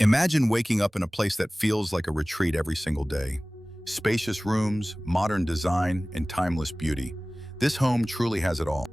Imagine waking up in a place that feels like a retreat every single day. Spacious rooms, modern design, and timeless beauty. This home truly has it all.